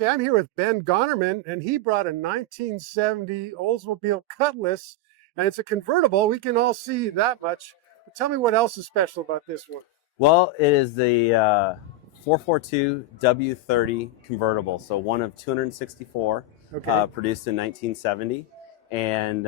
Okay, I'm here with Ben Gonnerman, and he brought a 1970 Oldsmobile Cutlass, and it's a convertible. We can all see that much. But tell me what else is special about this one. Well, it is the 442 W-30 Convertible, so one of 264 Okay. produced in 1970. And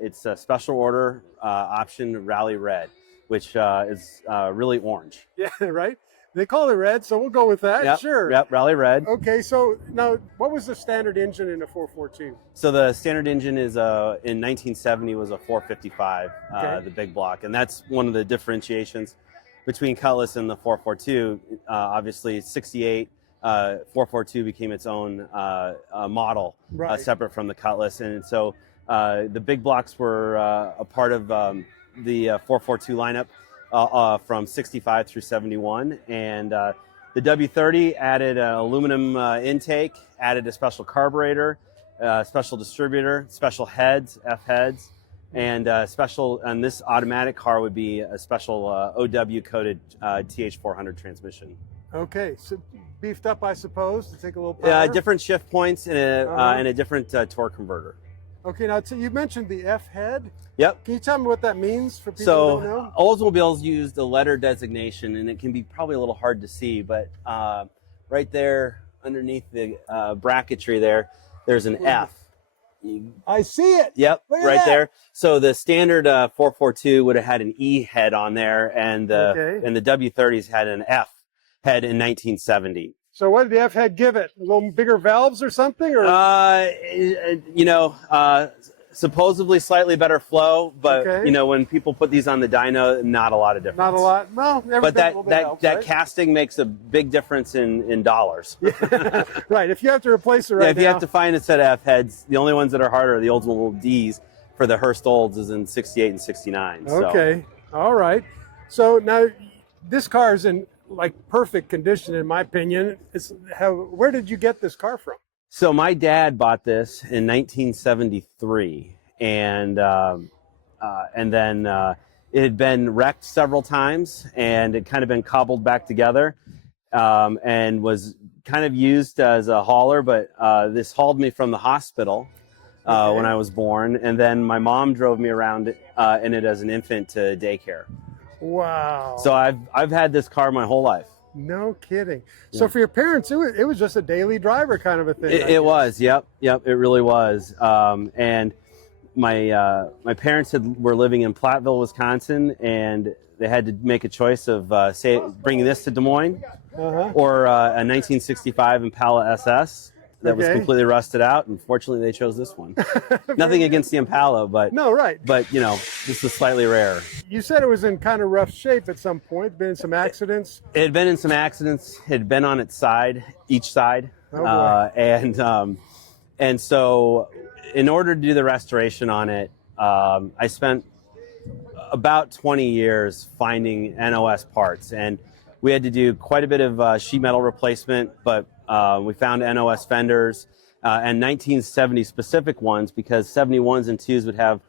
it's a special order option Rally Red, which is really orange. Yeah, right? They call it red, so we'll go with that. Yep, Sure. yep, Rally Red. Okay, so now what was the standard engine in a 442? So the standard engine is in 1970 was a 455, Okay. the big block, and that's one of the differentiations between Cutlass and the 442. Obviously, 68 442 became its own model, Right. separate from the Cutlass, and so the big blocks were a part of the 442 lineup from 65 through 71, and the W30 added an aluminum intake, added a special carburetor, special distributor, special heads, F heads, and special. And this automatic car would be a special OW coated TH400 transmission. Okay, so beefed up, I suppose, to take a little power. Different shift points and a different torque converter. Okay, now you mentioned the F head. Yep. Can you tell me what that means for people So who don't know? Oldsmobiles used a letter designation, and it can be probably a little hard to see, but right there underneath the bracketry there's an F. I see it. Yep, Look at right that. there. So the standard 442 would have had an E head on there, and the W30s had an F head in 1970. So what did the F head give it? A little bigger valves or something? Or supposedly slightly better flow, but Okay. when people put these on the dyno, not a lot of difference. not a lot. Well, But that helps, right? casting makes a big difference in dollars. Yeah. Right. If you have to replace it right Yeah, if you now, have to find a set of F heads, the only ones that are harder are the Oldsmobile Ds for the Hurst Olds is in 68 and 69. Okay. All right. So now this car is in like perfect condition, in my opinion. Where did you get this car from? So my dad bought this in 1973, and then it had been wrecked several times, and it kind of been cobbled back together, and was kind of used as a hauler. But this hauled me from the hospital when I was born, and then my mom drove me around in it as an infant to daycare. Wow. So I've had this car my whole life. No kidding. So for your parents, it was just a daily driver kind of a thing. It was, yep, it really was. And my parents were living in Platteville, Wisconsin, and they had to make a choice of bringing this to Des Moines or a 1965 Impala SS that was completely rusted out. And fortunately, they chose this one. Nothing against the Impala, but No, right. But this was slightly rare. You said it was in kind of rough shape at some point. Been in some accidents. It had been in some accidents. It had been on its side, each side, Oh, boy. and so in order to do the restoration on it, I spent about 20 years finding NOS parts, and we had to do quite a bit of sheet metal replacement, but we found NOS fenders and 1970 specific ones, because 71s and 2s would have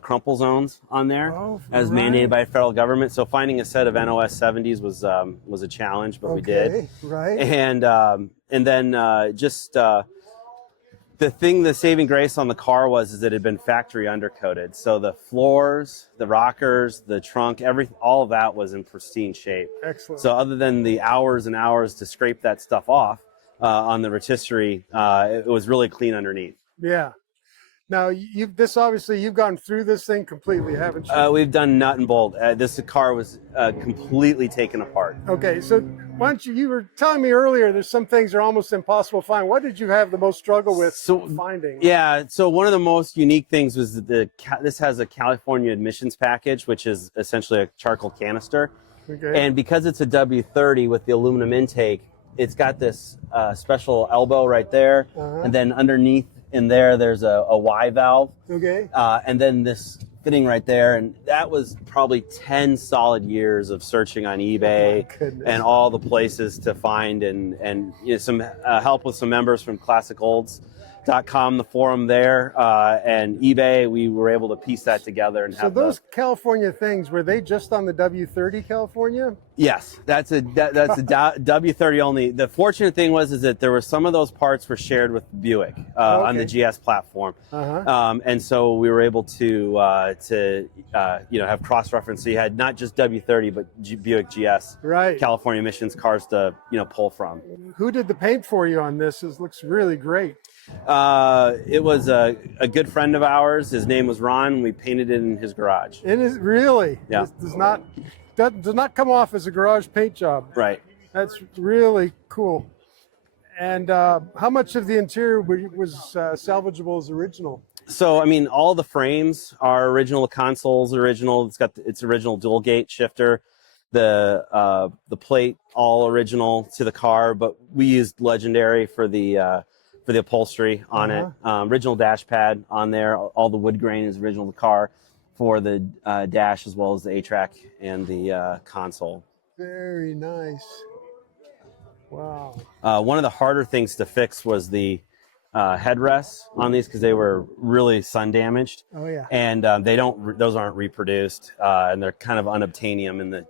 crumple zones on there as mandated by federal government. So finding a set of NOS 70s was a challenge, but we did. Right. And then the saving grace on the car is that it had been factory undercoated. So the floors, the rockers, the trunk, all of that was in pristine shape. Excellent. So other than the hours and hours to scrape that stuff off on the rotisserie, it was really clean underneath. Yeah. Now you've gone through this thing completely, haven't you? We've done nut and bolt. This car was completely taken apart. Okay, so why don't you were telling me earlier there's some things that are almost impossible to find. What did you have the most struggle with finding? Yeah, so one of the most unique things was that this has a California emissions package, which is essentially a charcoal canister. Okay. And because it's a W30 with the aluminum intake, it's got this special elbow right there, and then underneath in there's a Y valve. Okay. And then this fitting right there, and that was probably 10 solid years of searching on eBay and all the places to find, and some help with some members from Classic Olds Tic-Tac-Toc.com, the forum there, and eBay. We were able to piece that together and So have those California things, were they just on the W-30 California? Yes, that's a W-30 only. The fortunate thing was is that there were some of those parts were shared with Buick on the GS platform, and so we were able to have cross reference. So you had not just W-30 but Buick GS California emissions cars to pull from. Who did the paint for you on this? It looks really great. It was a good friend of ours. His name was Ron. We painted it in his garage. It is really? Yeah. That does not come off as a garage paint job. Right. That's really cool. And how much of the interior was salvageable as original? So, I mean, all the frames are original. The console's original. It's got its original dual gate shifter. The plate, all original to the car, but we used Legendary for the upholstery on it. Original dash pad on there. All the wood grain is original to the car for the dash as well as the A-track and the console. Very nice. Wow. One of the harder things to fix was the headrests on these because they were really sun damaged. Oh yeah. And those aren't reproduced, and they're kind of unobtainium in the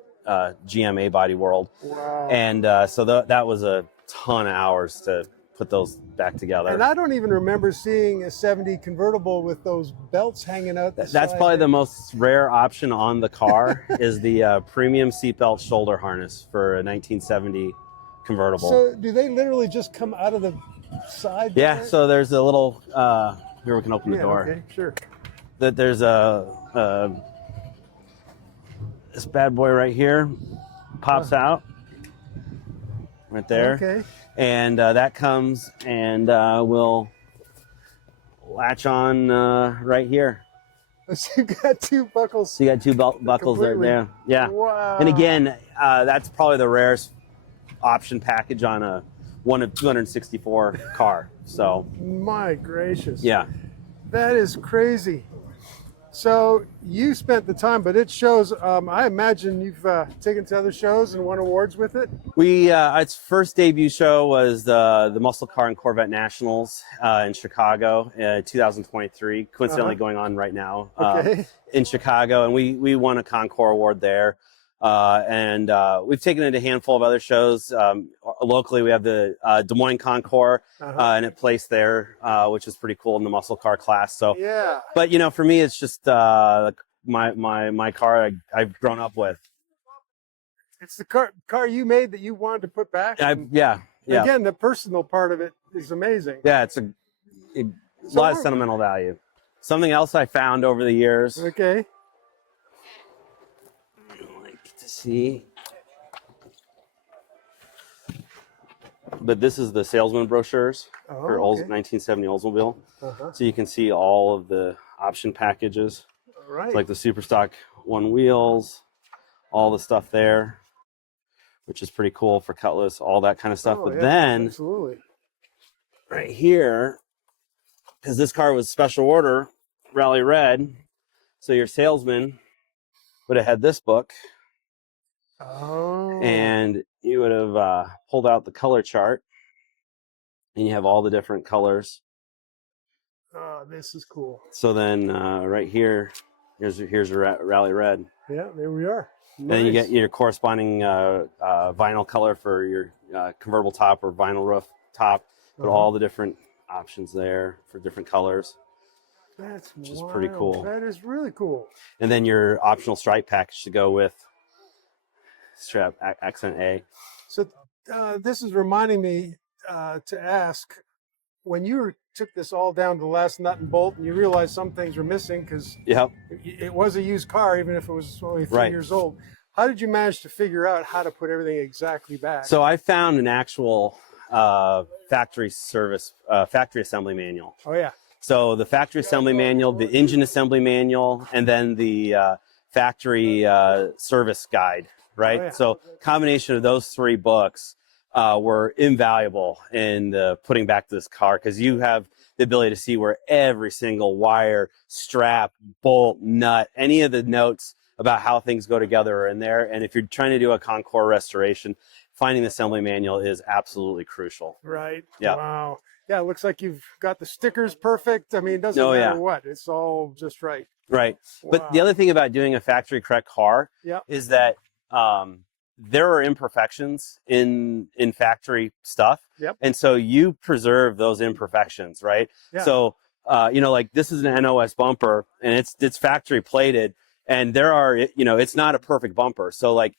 GMA body world. Wow. And so that was a ton of hours to put those back together. And I don't even remember seeing a 70 convertible with those belts hanging out the side. That's probably the most rare option on the car is the premium seatbelt shoulder harness for a 1970 convertible. So do they literally just come out of the side? Yeah, there? so there's a little, here we can open the door. Okay, sure. There's this bad boy right here pops out right there. Okay. And that comes and will latch on right here. So you got two buckles. So you got two buckles there. Yeah. Wow. And again, that's probably the rarest option package on a one of 264 car. So. My gracious. Yeah. That is crazy. So you spent the time, but it shows. I imagine you've taken to other shows and won awards with it. Its first debut show was the Muscle Car and Corvette Nationals in Chicago, 2023. Coincidentally, going on right now in Chicago, and we won a Concours Award there. And we've taken it to a handful of other shows. Locally, we have the Des Moines Concours, and it placed there, which is pretty cool in the muscle car class. So, yeah. But for me, it's just my car I've grown up with. It's the car you made that you wanted to put back. Yeah. Again, the personal part of it is amazing. Yeah, it's a lot of sentimental value. Something else I found over the years. Okay. See, but this is the salesman brochures for 1970 Oldsmobile. So you can see all of the option packages, like the super stock one wheels, all the stuff there, which is pretty cool for Cutlass, all that kind of stuff. But then, absolutely, right here, because this car was special order, Rally Red, so your salesman would have had this book. And you would have pulled out the color chart, and you have all the different colors. Oh, this is cool. So then, right here, here's your Rally Red. Yeah, there we are. Nice. Then you get your corresponding vinyl color for your convertible top or vinyl roof top. But all the different options there for different colors. Which is pretty cool. That is really cool. And then your optional stripe package to go with strap accent A. So this is reminding me to ask, when you took this all down to the last nut and bolt and you realized some things were missing because it was a used car, even if it was only 3 years old, how did you manage to figure out how to put everything exactly back? So I found an actual factory assembly manual. Oh yeah. So the factory assembly manual, the engine assembly manual, and then the factory service guide. Right. Oh, yeah. So combination of those 3 books were invaluable in putting back this car, because you have the ability to see where every single wire, strap, bolt, nut, any of the notes about how things go together are in there. And if you're trying to do a Concours restoration, finding the assembly manual is absolutely crucial. Right. Yeah. Wow. Yeah, it looks like you've got the stickers perfect. I mean, it doesn't matter what. It's all just right. Right. Wow. But the other thing about doing a factory correct car is that there are imperfections in factory stuff. Yep. And so you preserve those imperfections, right? Yeah. So, you know, like this is an NOS bumper and it's factory plated, and there are, you know, it's not a perfect bumper. So like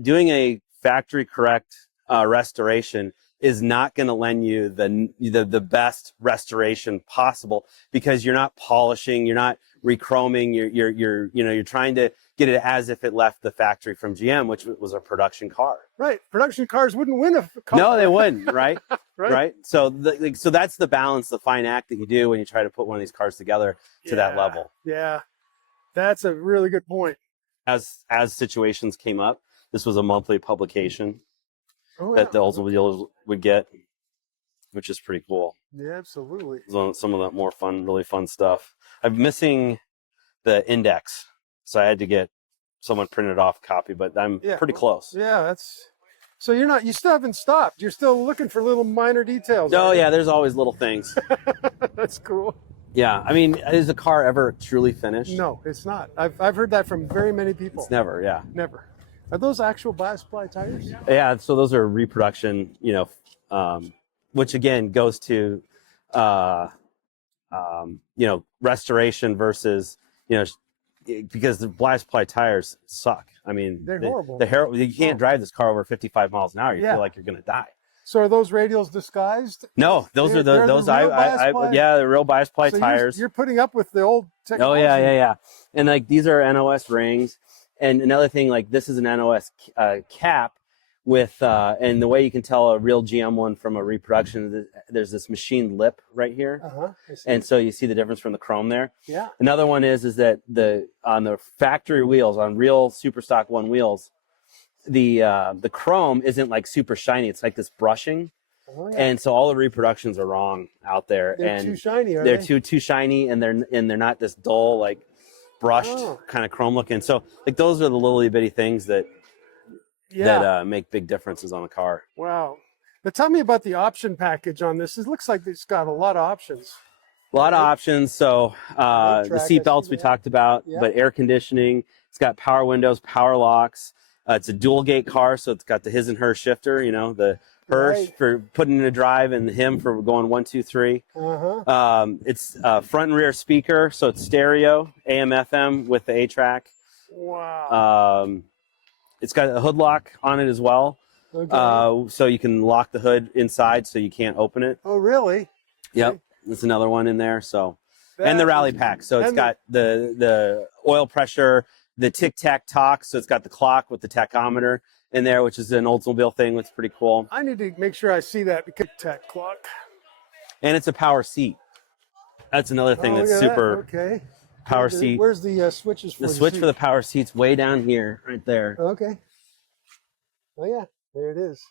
doing a factory correct restoration is not going to lend you the best restoration possible, because you're not polishing, you're not rechroming, you're trying to get it as if it left the factory from GM, which was a production car. Right. Production cars wouldn't win a car. No, they wouldn't. Right. Right. So so that's the balance, the fine act that you do when you try to put one of these cars together to that level. Yeah. That's a really good point. As situations came up, this was a monthly publication that the Oldsmobile dealers would get, which is pretty cool. Yeah, absolutely. Some of the more really fun stuff. I'm missing the index, so I had to get someone printed off a copy, but I'm pretty close. Yeah, that's. So you still haven't stopped. You're still looking for little minor details. Oh yeah, there's always little things. That's cool. Yeah, I mean, is a car ever truly finished? No, it's not. I've heard that from very many people. It's never. Yeah. Never. Are those actual bias ply tires? Yeah, so those are reproduction, you know, which again goes to, you know, restoration versus, you know, because the bias ply tires suck. I mean, they're horrible. You can't drive this car over 55 miles an hour. You feel like you're going to die. So are those radials disguised? No, those are the real bias ply tires. You're putting up with the old technology. Oh yeah. And like these are NOS rings. And another thing, like this is an NOS cap with, and the way you can tell a real GM one from a reproduction, there's this machined lip right here. And so you see the difference from the chrome there. Yeah. Another one is that on the factory wheels, on real super stock one wheels, the chrome isn't like super shiny. It's like this brushing. Oh, yeah. And so all the reproductions are wrong out there. They're too shiny, they're too shiny, and they're not this dull, like brushed kind of chrome looking. So like those are the little bitty things that make big differences on a car. Wow. But tell me about the option package on this. It looks like it's got a lot of options. A lot of options. So the seat belts we talked about, but air conditioning. It's got power windows, power locks. It's a dual gate car, so it's got the his and her shifter. You know, the her for putting in a drive and him for going 1, 2, 3. It's front and rear speaker, so it's stereo, AM, FM with the A-track. Wow. It's got a hood lock on it as well. Okay. So you can lock the hood inside so you can't open it. Oh, really? Yep. Okay. There's another one in there. So, and the rally pack. So it's got the oil pressure, the Tic-Tac-Toc. So it's got the clock with the tachometer in there, which is an Oldsmobile thing, which is pretty cool. I need to make sure I see that Tic-Tac clock. And it's a power seat. That's another thing that's super power seat. Where's the switches for the switch for the power seat's way down here, right there. Okay. Oh yeah, there it is.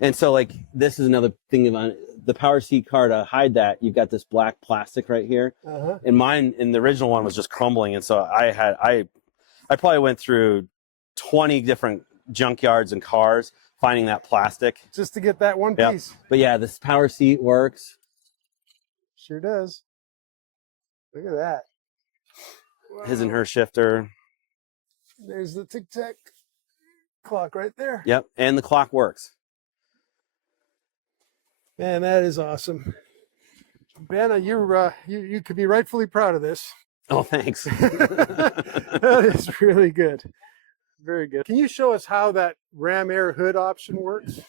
And so like this is another thing about the power seat car. To hide that, you've got this black plastic right here. And mine in the original one was just crumbling, and so I probably went through 20 different junkyards and cars finding that plastic just to get that one piece. But yeah, this power seat works. Sure does. Look at that. Wow. His and her shifter. There's the Tic-Tac clock right there. Yep, and the clock works. Man, that is awesome. Ben, you could be rightfully proud of this. Oh, thanks. That is really good. Very good. Can you show us how that ram air hood option works?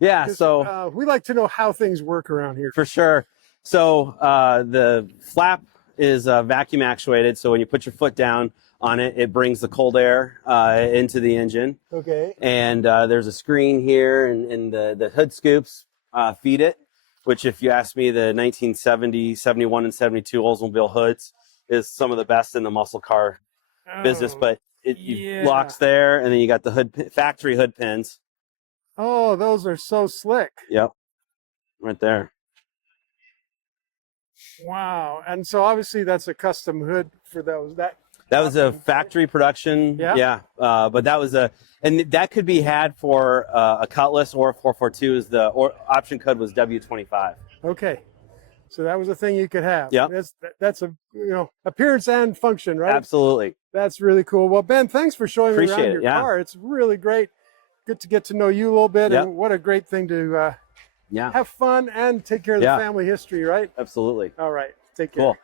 Yeah, so we like to know how things work around here. For sure. So the flap is vacuum actuated. So when you put your foot down on it, it brings the cold air into the engine. Okay. And there's a screen here, and the hood scoops feed it, which if you ask me, the 1970, 71, and 72 Oldsmobile hoods is some of the best in the muscle car business. But it locks there, and then you got the factory hood pins. Oh, those are so slick. Yep. Right there. Wow. And so obviously that's a custom hood for those. That was a factory production. Yeah. But that was and that could be had for a Cutlass or a 442. Is the option code was W-25. Okay. So that was a thing you could have. Yep. That's a, you know, appearance and function, right? Absolutely. That's really cool. Well, Ben, thanks for showing me around your yeah. car. It's really great. Good to get to know you a little bit, Yep. and what a great thing to yeah. have fun and take care of the family history, right? Absolutely. All right. Take care. Cool.